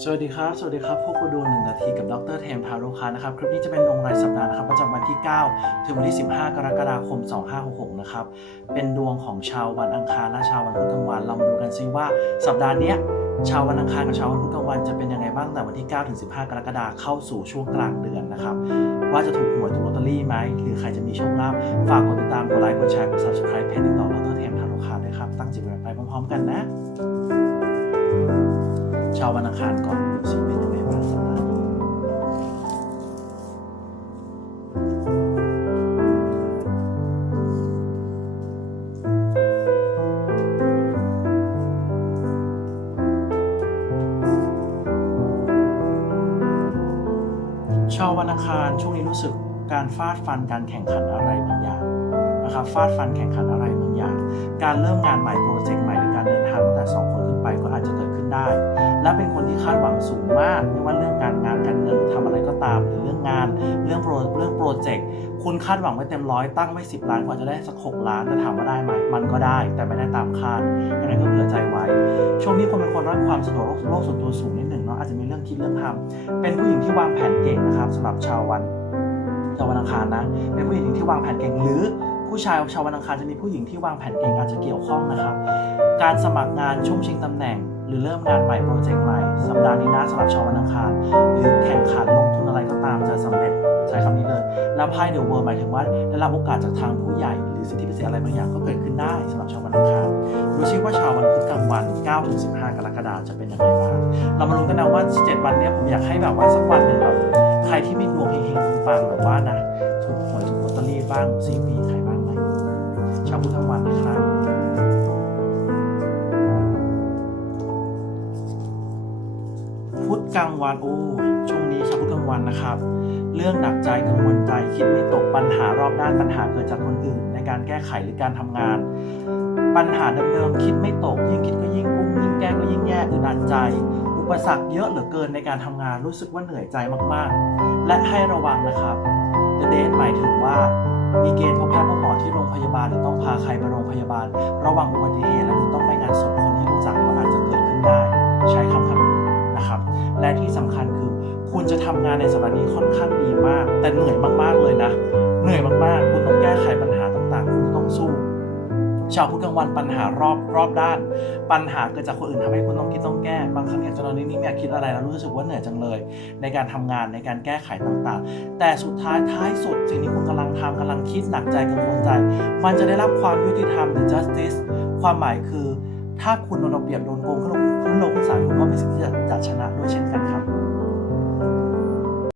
สวัสดีครับ สวัสดีครับ พวกกูดูหนึ่งนาทีกับดรเทมทารุคานะครับ คลิปนี้จะเป็นดวงรายสัปดาห์นะครับประจำวันที่ 9 ถึงวันที่ 15 กรกฎาคม 2566 นะครับ เป็นดวงของชาววันอังคารและชาววันพุธกลางวัน เรามาดูกันซิว่าสัปดาห์นี้ชาววันอังคารกับชาววันพุธกลางวันจะเป็นยังไงบ้างแต่วันที่ 9 ถึง 15 กรกฎาคมเข้าสู่ช่วงกลางเดือนนะครับ ว่าจะถูกหวยถูกลอตเตอรี่ไหมหรือใครจะมีโชคลาภฝากกดติดตามกดไลค์กดแชร์กด subscribe เพจติดต่อดรเทมทารุคาด้วยครับตั้งจิตไว้ไปพร้อมๆ กันนะ ววันอังคารก่อนดูสิเป็นยังไงบ้างสัปดาห์นี้ชาววันอังคารช่วงนี้รู้สึกการฟาดฟันการแข่งขันอะไรบางอย่างนะครับฟาดฟันแข่งขันอะไรบางอย่าง การเริ่มงานใหม่โปรเจกต์ใหม่หรือการเดินทางามหรือเรื่องงาน เรื่องโปรเรื่องโปรเจกต์คุณคาดหวังไว้เต็มร้อยตั้งไว้10 ล้านกว่าจะได้สัก 6 ล้านแต่ถามว่าได้ไหมมันก็ได้แต่ไม่ได้ตามคาดยังไงก็เผื่อใจไว้ ช่วงนี้คนเป็นคนรักความสะดวกโลกส่วนตัวสูงนิดหนึ่งเนาะอาจจะมีเรื่องคิดเรื่องทำเป็นผู้หญิงที่วางแผนเก่งนะครับสำหรับชาววันชาววันอังคารนะเป็นผู้หญิงที่วางแผนเก่งหรือผู้ชายชาววันอังคารจะมีผู้หญิงที่วางแผนเก่งอาจจะเกี่ยวข้องนะครับ การสมัครงานช่วงชิงตำแหน่ง หรือเริ่มงานใหม่โปรเจกต์ใหม่สัปดาห์นี้นะสำหรับชาววันอังคาร หรือแข่งขันล ตามจะสำเร็จใช้คำนี้เลย แล้วไพ่เดอะเวิร์หมายถึงว่าได้รับโอกาสจากทางผู้ใหญ่ หรือสิทธิพิเศษอะไรบางอย่างก็เกิดขึ้นได้สำหรับชาววันอังคารดูซิว่าชาววันพุธกลางวัน9-15 กรกฎาคมจะเป็นยังไงบ้างเรามาลุ้นกันนะว่า 7 วันเนี้ยผมอยากให้แบบว่าสักวันหนึ่งแบบใครที่มีดวงเฮงๆปังแบบว่านะถูกหวยถูกลอตเตอรี่บ้างซีมีใครบ้างไหมชาวพุธกลางวันนะครับ พุธกลางวันโอ้ช่วงนี้ชาวพุธกลางวันนะครับ เรื่องหนักใจกังวลใจคิดไม่ตกปัญหารอบด้านปัญหาเกิดจากคนอื่น ในการแก้ไขหรือการทำงาน ปัญหาเดิมๆคิดไม่ตก ยิ่งคิดก็ยิ่งกุ้งยิ่งแก้ก็ยิ่งแย่อึดอัดใจ อุปสรรคเยอะเหลือเกินในการทำงานรู้สึกว่าเหนื่อยใจมากๆ และให้ระวังนะครับ The Date หมายถึงว่ามีเกณฑ์พบแพทย์พบหมอที่โรงพยาบาลหรือต้องพาใครไปโรงพยาบาล ระวังอุบัติเหตุานในสัปดาห์นี้ค่อนข้างดีมาก แต่เหนื่อยมากๆเลยนะ เหนื่อยมากๆ คุณต้องแก้ไขปัญหาต่างๆ คุณต้องสู้ ชาวพุทธกลางวันปัญหารอบรอบด้าน ปัญหาเกิดจากคนอื่นทำให้คุณต้องคิดต้องแก้ บางครั้งอย่ากจะนอนนิ่งๆไม่อยากคิดอะไรแล้วรู้สึกว่าเหนื่อยจังเลย ในการทำงานในการแก้ไขต่างๆ แต่สุดท้ายท้ายสุดสิ่งที่คุณกำลังทำกำลังคิดหนักใจกังวลใจ มันจะได้รับความยุติธรรมหรือ justice ความหมายคือถ้าคุณโดนเอาเปรียบโดนโกงขึ้นลงขึ้นลงขึ้นศาลคุณก็มีสิทธิ์ที่จะ